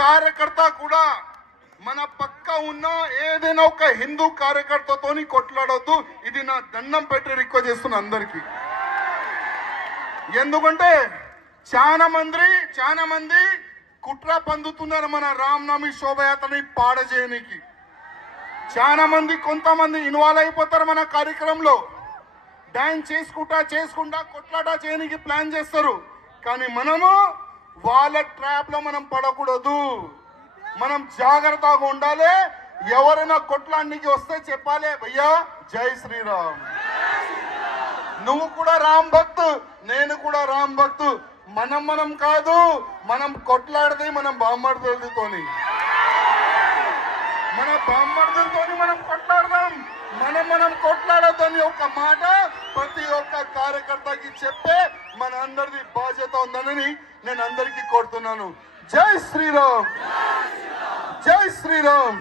కార్యకర్త కూడా మన పక్క ఉన్న ఏదైనా ఒక హిందూ కార్యకర్తతోని కొట్లాడొద్దు. ఇది నా దండం పెట్టి రిక్వెస్ట్ చేస్తున్నా అందరికీ. ఎందుకంటే చాలా మంది కుట్ర పందుతున్నారు మన రామనవమి శోభయాత్రని పాడ చేయడానికి. కొంతమంది ఇన్వాల్వ్ అయిపోతారు మన కార్యక్రమంలో. డాన్స్ చేసుకుంటా కొట్లాట చేయడానికి ప్లాన్ చేస్తారు. కానీ మనము వాళ్ళ ట్రాప్ లో మనం పడకూడదు. మనం జాగ్రత్తగా ఉండాలి. ఎవరైనా కొట్లానికి వస్తే చెప్పాలి, భయ్యా జై శ్రీరామ్, నువ్వు కూడా రామ్ భక్తు, నేను కూడా రామ్ భక్తు. మనం కాదు, మనం కొట్లాడది మన బామ్మర్దులతోని, మనం కొట్లాడదాం. మనం కొట్లాడదని ఒక మాట ప్రతి ఒక్క కార్యకర్తకి చెప్పే మన అందరిది బాధ్యత ఉందని నేను అందరికీ కోరుతున్నాను. జై శ్రీరామ్, జై శ్రీరామ్.